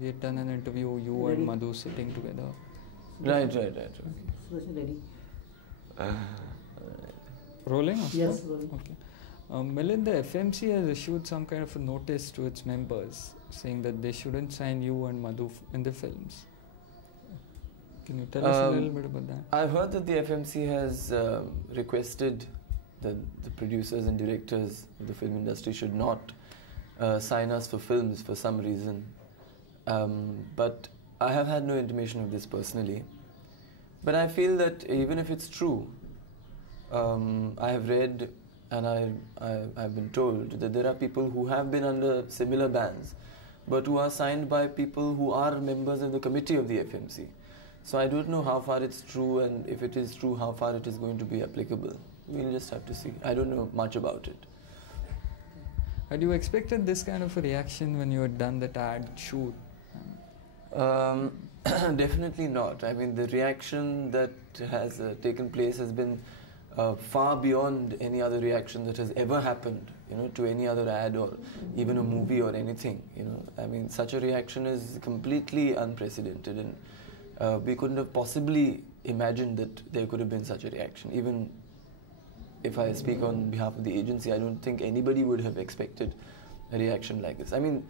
we had done an interview, you and Madhu sitting together. Right. Ready. Rolling? Yes, rolling. Okay. Milind, the FMC has issued some kind of a notice to its members saying that they shouldn't sign you and Madhu in the films. Can you tell us a little bit about that? I've heard that the FMC has requested that the producers and directors of the film industry should not sign us for films for some reason. But I have had no intimation of this personally. But I feel that even if it's true, I have read and I've been told that there are people who have been under similar bans, but who are signed by people who are members of the committee of the FMC. So I don't know how far it's true, and if it is true, how far it is going to be applicable. We'll just have to see. I don't know much about it. Had you expected this kind of a reaction when you had done that ad shoot? Definitely not. I mean, the reaction that has taken place has been far beyond any other reaction that has ever happened, to any other ad or even a movie or anything. I mean, such a reaction is completely unprecedented, and we couldn't have possibly imagined that there could have been such a reaction. Even if I speak on behalf of the agency, I don't think anybody would have expected a reaction like this. I mean,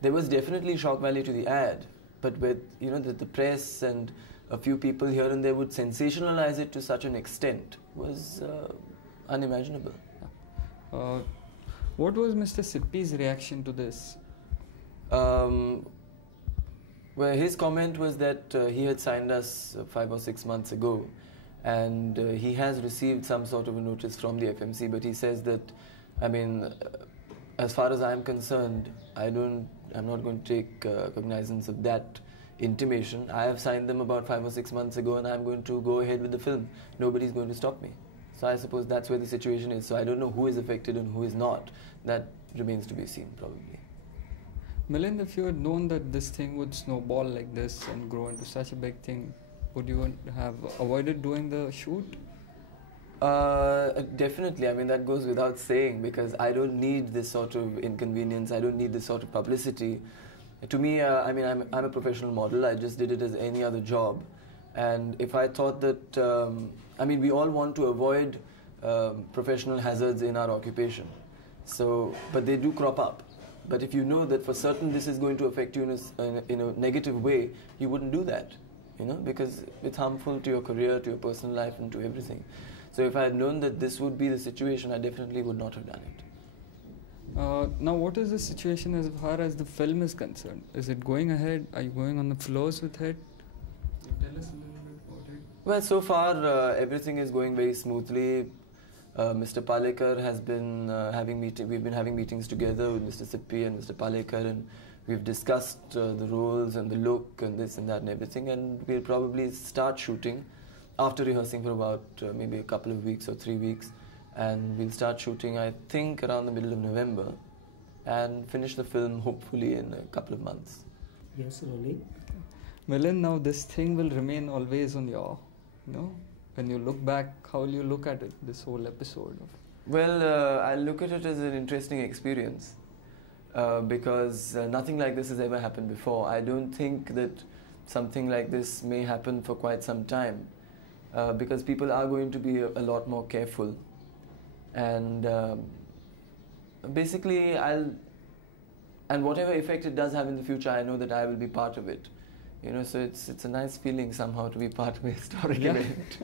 there was definitely shock value to the ad, but with the press and a few people here and there would sensationalize it to such an extent was unimaginable. What was Mr. Sippy's reaction to this? Well, his comment was that he had signed us 5 or 6 months ago, and he has received some sort of a notice from the FMC, but he says that, I mean, as far as I am concerned, I'm not going to take cognizance of that intimation. I have signed them about 5 or 6 months ago, and I'm going to go ahead with the film. Nobody's going to stop me. So I suppose that's where the situation is. So I don't know who is affected and who is not. That remains to be seen, probably. Milind, if you had known that this thing would snowball like this and grow into such a big thing, would you have avoided doing the shoot? Definitely. I mean, that goes without saying, because I don't need this sort of inconvenience. I don't need this sort of publicity. To me, I mean, I'm a professional model. I just did it as any other job. And if I thought that, I mean, we all want to avoid professional hazards in our occupation. So, but they do crop up. But if you know that for certain this is going to affect you in a negative way, you wouldn't do that, because it's harmful to your career, to your personal life, and to everything. So if I had known that this would be the situation, I definitely would not have done it. Now, what is the situation as far as the film is concerned? Is it going ahead? Are you going on the floors with it? Can you tell us a little bit about it? Well, so far everything is going very smoothly. Mr. Palekar has been we've been having meetings together with Mr. Sippy and Mr. Palekar, and we've discussed the roles and the look and this and that and everything, and we'll probably start shooting after rehearsing for about maybe a couple of weeks or 3 weeks, and we'll start shooting, I think, around the middle of November, and finish the film hopefully in a couple of months. Yes, rolling. Milind, now this thing will remain always on your, when you look back, how will you look at it, this whole episode? Well, I look at it as an interesting experience because nothing like this has ever happened before. I don't think that something like this may happen for quite some time because people are going to be a lot more careful. And basically, and whatever effect it does have in the future, I know that I will be part of it. So it's a nice feeling somehow to be part of a historic event.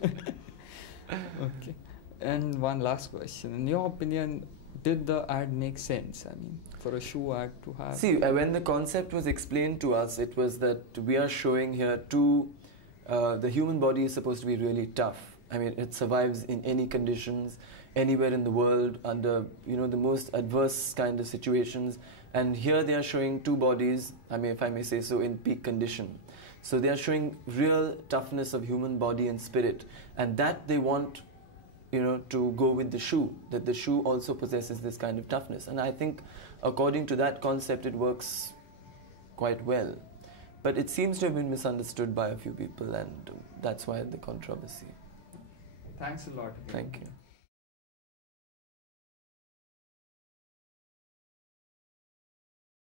Okay. And one last question. In your opinion, did the ad make sense? I mean, for a shoe ad to have... See, when the concept was explained to us, it was that we are showing here the human body is supposed to be really tough. I mean, it survives in any conditions, anywhere in the world, under, the most adverse kind of situations. And here they are showing two bodies, I mean, if I may say so, in peak condition. So they are showing real toughness of human body and spirit. And that they want, to go with the shoe, that the shoe also possesses this kind of toughness. And I think according to that concept, it works quite well. But it seems to have been misunderstood by a few people, and that's why the controversy. Thanks a lot. Thank you.